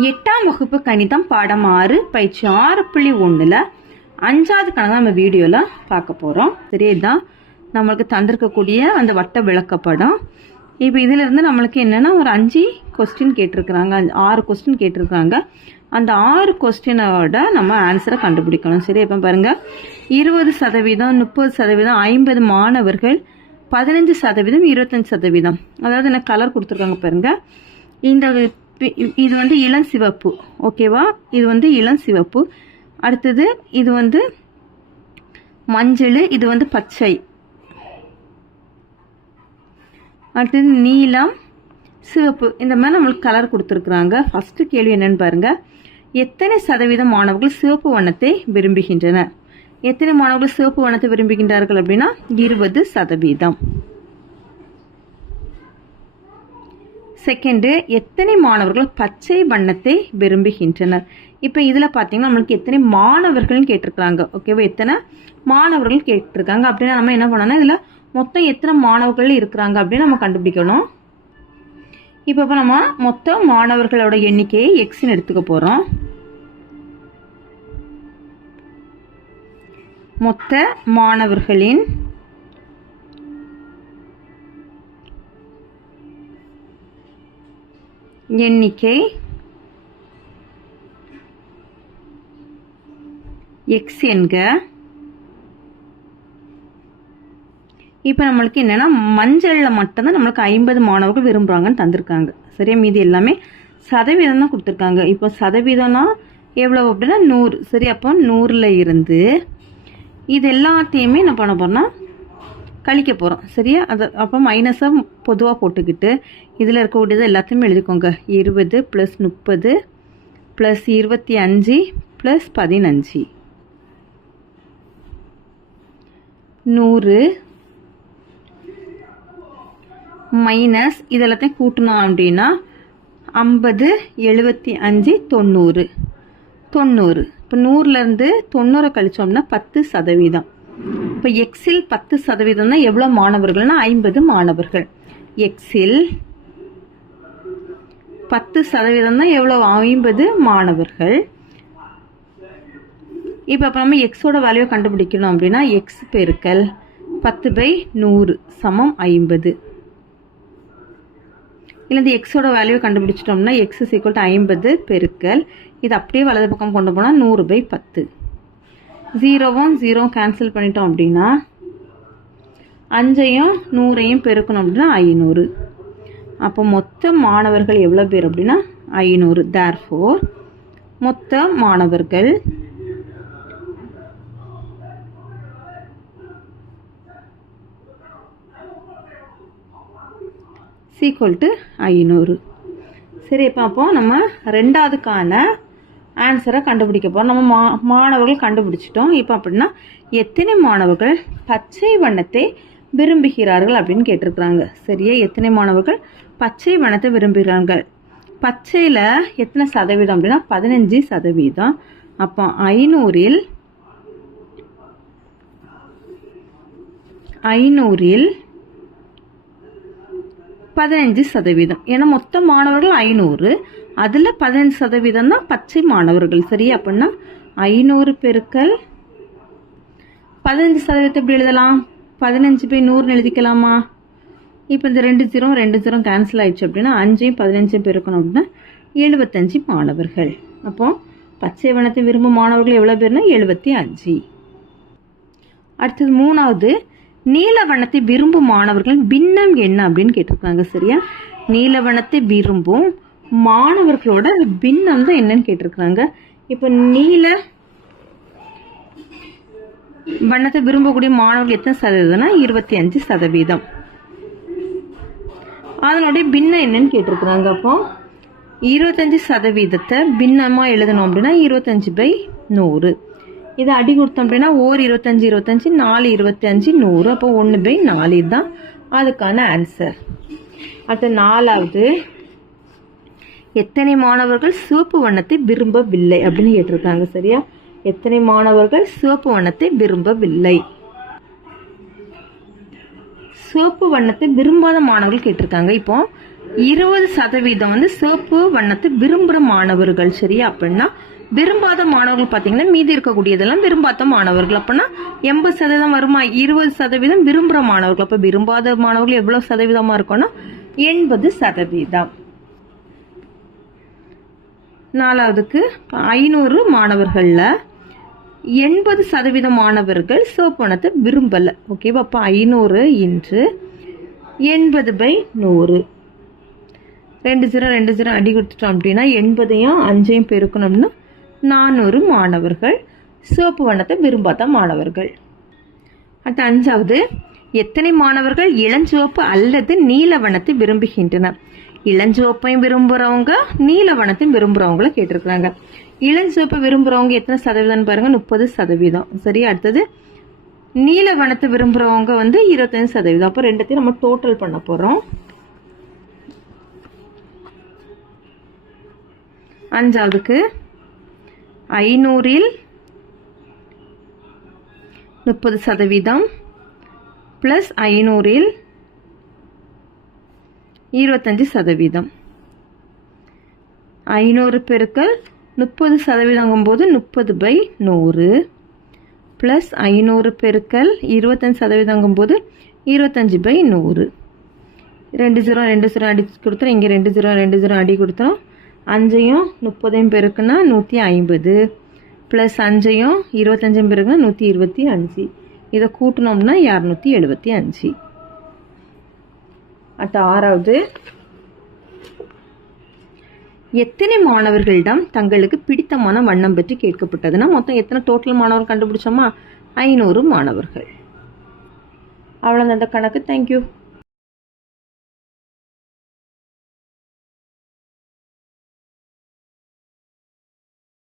எட்டாம் வகுப்பு கணிதம் பாடம் ஆறு பயிற்சி ஆறு புள்ளி ஒன்றில் அஞ்சாவது கணக்கு நம்ம வீடியோவில் பார்க்க போகிறோம் சரி நம்மளுக்கு தந்திருக்கக்கூடிய அந்த வட்ட விளக்கப்படம். இப்போ இதிலிருந்து நம்மளுக்கு என்னென்னா ஒரு அஞ்சு கொஸ்டின் கேட்டிருக்கிறாங்க ஆறு கொஸ்டின் கேட்டிருக்காங்க. அந்த ஆறு கொஸ்டினோட நம்ம ஆன்சரை கண்டுபிடிக்கணும். சரி இப்போ பாருங்கள் இருபது சதவீதம் முப்பது சதவீதம் ஐம்பது மாணவர்கள் பதினஞ்சு சதவீதம் இருபத்தஞ்சு சதவீதம். அதாவது என்ன கலர் கொடுத்துருக்காங்க பாருங்கள் இந்த இது வந்து இளம் சிவப்பு. ஓகேவா இது வந்து இளம் சிவப்பு. அடுத்தது இது வந்து மஞ்சள் இது வந்து பச்சை. அடுத்தது நீலம் சிவப்பு. இந்த மாதிரி நம்மளுக்கு கலர் கொடுத்துருக்குறாங்க. ஃபஸ்ட்டு கேள்வி என்னென்னு பாருங்கள் எத்தனை சதவீதம் மாணவர்கள் சிவப்பு வண்ணத்தை விரும்புகின்றனர்? எத்தனை மாணவர்கள் சிவப்பு வண்ணத்தை விரும்புகின்றார்கள் அப்படின்னா? இருபது சதவீதம். செகண்டு எத்தனை மாணவர்கள் பச்சை வண்ணத்தை விரும்புகின்றனர்? இப்போ இதில் பார்த்தீங்கன்னா நம்மளுக்கு எத்தனை மாணவர்கள்னு கேட்டிருக்காங்க ஓகேவா எத்தனை மாணவர்கள் கேட்டிருக்காங்க அப்படின்னா நம்ம என்ன பண்ணோம்னா இதில் மொத்தம் எத்தனை மாணவர்கள் இருக்கிறாங்க அப்படின்னு நம்ம கண்டுபிடிக்கணும். இப்போ இப்போ நம்ம மொத்த மாணவர்களோட எண்ணிக்கையை எக்ஸ்ன்னு எடுத்துக்க போகிறோம் மொத்த மாணவர்களின் எண்ணிக்கை. எக்ஸ் என்க. இப்போ நம்மளுக்கு என்னென்னா மஞ்சளில் மட்டும்தான் நம்மளுக்கு ஐம்பது மாணவர்கள் விரும்புகிறாங்கன்னு தந்திருக்காங்க. சரியா? மீதி எல்லாமே சதவீதம் தான் கொடுத்துருக்காங்க. இப்போ சதவீதம்னா எவ்வளோ அப்படின்னா நூறு. சரி அப்போ நூறில் இருந்து இது எல்லாத்தையுமே என்ன பண்ண போகிறோம்னா கழிக்க போகிறோம் சரியா? அது அப்போ மைனஸாக பொதுவாக போட்டுக்கிட்டு இதில் இருக்கக்கூடியது எல்லாத்தையுமே எழுதிக்கோங்க. இருபது ப்ளஸ் முப்பது ப்ளஸ் இருபத்தி அஞ்சு ப்ளஸ் பதினஞ்சு. நூறு மைனஸ் இதெல்லாத்தையும் கூட்டணும் அப்படின்னா ஐம்பது எழுபத்தி அஞ்சு தொண்ணூறு. தொண்ணூறு. இப்போ நூறுலேருந்து தொண்ணூறை கழிச்சோம்னா பத்து சதவீதம். இப்போ எக்ஸில் பத்து சதவீதம்னா எவ்வளோ மாணவர்கள்னா ஐம்பது மாணவர்கள். எக்ஸில் பத்து சதவீதம் தான் எவ்வளோ ஐம்பது மாணவர்கள். இப்போ அப்போ நம்ம எக்ஸோட வேல்யூ கண்டுபிடிக்கணும் அப்படின்னா எக்ஸ் பெருக்கல் பத்து பை நூறு சமம் ஐம்பது. இல்லை இந்த எக்ஸோட வேல்யூ கண்டுபிடிச்சிட்டோம்னா எக்ஸ் இஸ் ஈக்குவல் டு ஐம்பது பெருக்கல். இது அப்படியே வலது பக்கம் கொண்டு போனால் நூறு பை பத்து. ஜீரோவும் ஜீரோ கேன்சல் பண்ணிட்டோம் அப்படின்னா அஞ்சையும் நூறையும் பெருக்கணும் அப்படின்னா ஐநூறு. அப்போ மொத்த மாணவர்கள் எவ்வளோ பேர் அப்படின்னா ஐநூறு. தேர் ஃபோர் மொத்த மாணவர்கள் சீக்குவல் டு ஐநூறு. சரி இப்போ அப்போ நம்ம ரெண்டாவதுக்கான ஆன்சரை கண்டுபிடிக்க போகிறோம் நம்ம மா மாணவர்கள் கண்டுபிடிச்சிட்டோம். இப்போ அப்படின்னா எத்தனை மாணவர்கள் பச்சை வண்ணத்தை விரும்புகிறார்கள் அப்படின்னு கேட்டிருக்கிறாங்க. சரியா? எத்தனை மாணவர்கள் பச்சை வண்ணத்தை விரும்புகிறார்கள்? பச்சையில் எத்தனை சதவீதம் அப்படின்னா பதினஞ்சு சதவீதம். அப்போ ஐநூறில் ஐநூறில் பதினஞ்சு சதவீதம். ஏன்னா மொத்த மாணவர்கள் ஐநூறு. அதில் பதினஞ்சு சதவீதம் தான் பச்சை மாணவர்கள் சரி? அப்படின்னா ஐநூறு பெருக்கள் பதினஞ்சு சதவீதத்தை எப்படி எழுதலாம்? பதினஞ்சு போய் நூறுன்னு எழுதிக்கலாமா? இப்போ இந்த ரெண்டு ஜீரோ ரெண்டு ஜீரோ கேன்சல் ஆயிடுச்சு அப்படின்னா அஞ்சையும் பதினஞ்சையும் பெருக்கணும் அப்படின்னா எழுபத்தஞ்சு மாணவர்கள். அப்போ பச்சை வண்ணத்தை விரும்பும் மாணவர்கள் எவ்வளோ பேர்னா எழுபத்தி அஞ்சு. அடுத்தது மூணாவது நீல விரும்பும் மாணவர்கள் பின்னம் என்ன அப்படின்னு கேட்டிருக்காங்க சரியா? நீலவனத்தை விரும்பும் மாணவர்களோட பின்னம் தான் என்னன்னு கேட்டிருக்கிறாங்க. இப்போ நீல வண்ணத்தை விரும்பக்கூடிய மாணவர்கள் எத்தனை சதவீதம்னா இருபத்தி அஞ்சு சதவீதம். அதனுடைய பின்னம் என்னன்னு கேட்டிருக்கிறாங்க அப்போ இருபத்தஞ்சு சதவீதத்தை பின்னமாக எழுதணும் அப்படின்னா இருபத்தஞ்சு பை நூறு. இதை அடி கொடுத்தோம் அப்படின்னா ஓர் இருபத்தஞ்சு இருபத்தஞ்சு நாலு இருபத்தி அஞ்சு நூறு. அப்போ ஒன்று பை நாலு இதுதான் அதுக்கான ஆன்சர் அடுத்து நாலாவது எத்தனை மாணவர்கள் சிவப்பு வண்ணத்தை விரும்பவில்லை அப்படின்னு கேட்டிருக்காங்க சரியா? எத்தனை மாணவர்கள் சிவப்பு வண்ணத்தை விரும்பவில்லை? சிவப்பு வண்ணத்தை விரும்பாத மாணவர்கள் கேட்டிருக்காங்க. இப்போ இருபது சதவீதம் வந்து சிவப்பு வண்ணத்தை விரும்புகிற மாணவர்கள் சரியா? அப்படின்னா விரும்பாத மாணவர்கள் பார்த்தீங்கன்னா மீதி இருக்கக்கூடியதெல்லாம் விரும்பாத மாணவர்கள். அப்படின்னா எண்பது சதவீதம் வருமா? இருபது சதவீதம் விரும்புகிற மாணவர்கள். அப்போ விரும்பாத மாணவர்கள் எவ்வளோ சதவீதமாக இருக்கும்னா எண்பது சதவீதம். நாலாவதுக்கு ஐநூறு மாணவர்களில் எண்பது சதவீத மாணவர்கள் சிவப்பணத்தை விரும்பலை. ஓகேவா அப்போ ஐநூறு இன்று எண்பது பை நூறு. ரெண்டு ஜீரோ ரெண்டு ஜீரோ அடி கொடுத்துட்டோம் அப்படின்னா எண்பதையும் அஞ்சையும் பெருக்கணும்னா நானூறு மாணவர்கள் சிவப்பு வண்ணத்தை விரும்பாத மாணவர்கள். அடுத்து அஞ்சாவது எத்தனை மாணவர்கள் இளஞ்சிவப்பு அல்லது நீல வண்ணத்தை விரும்புகின்றனர்? இளஞ்சிவப்பையும் விரும்புகிறவங்க நீல வண்ணத்தையும் விரும்புகிறவங்கள கேட்டிருக்கிறாங்க. இளஞ்சிவப்பை விரும்புகிறவங்க எத்தனை சதவீதம் பாருங்க? முப்பது சதவீதம். சரி அடுத்தது நீல வண்ணத்தை விரும்புகிறவங்க வந்து இருபத்தஞ்சு சதவீதம். அப்போ ரெண்டுத்தையும் நம்ம டோட்டல் பண்ண போகிறோம் அஞ்சாவதுக்கு ஐநூறில் முப்பது சதவீதம் ப்ளஸ் ஐநூறில் இருபத்தஞ்சி சதவீதம். ஐநூறு பெருக்கல் முப்பது சதவீதங்கும்போது முப்பது பை நூறு. ப்ளஸ் ஐநூறு பெருக்கல் இருபத்தஞ்சி சதவீதங்கும்போது இருபத்தஞ்சி பை நூறு. ரெண்டு ஜீரோ ரெண்டு ஜீரோ அடி கொடுத்துரும் இங்கே ரெண்டு ஜீரோ ரெண்டு ஜீரோ அடி கொடுத்துரும் அஞ்சையும் முப்பதையும் பெருக்குன்னா நூற்றி ஐம்பது. ப்ளஸ் அஞ்சையும் இருபத்தஞ்சையும் பெருக்குன்னா நூற்றி இருபத்தி அஞ்சு. இதை கூட்டினோம்னா இரநூத்தி எழுபத்தி அஞ்சு. அடுத்த ஆறாவது. எத்தனை மாணவர்களிடம் தங்களுக்கு பிடித்தமான வண்ணம் பற்றி கேட்கப்பட்டதுன்னா மொத்தம் எத்தனை டோட்டல் மாணவர் கண்டுபிடிச்சோமா? ஐநூறு மாணவர்கள். அவ்வளோதான் அந்த கணக்கு. தேங்க்யூ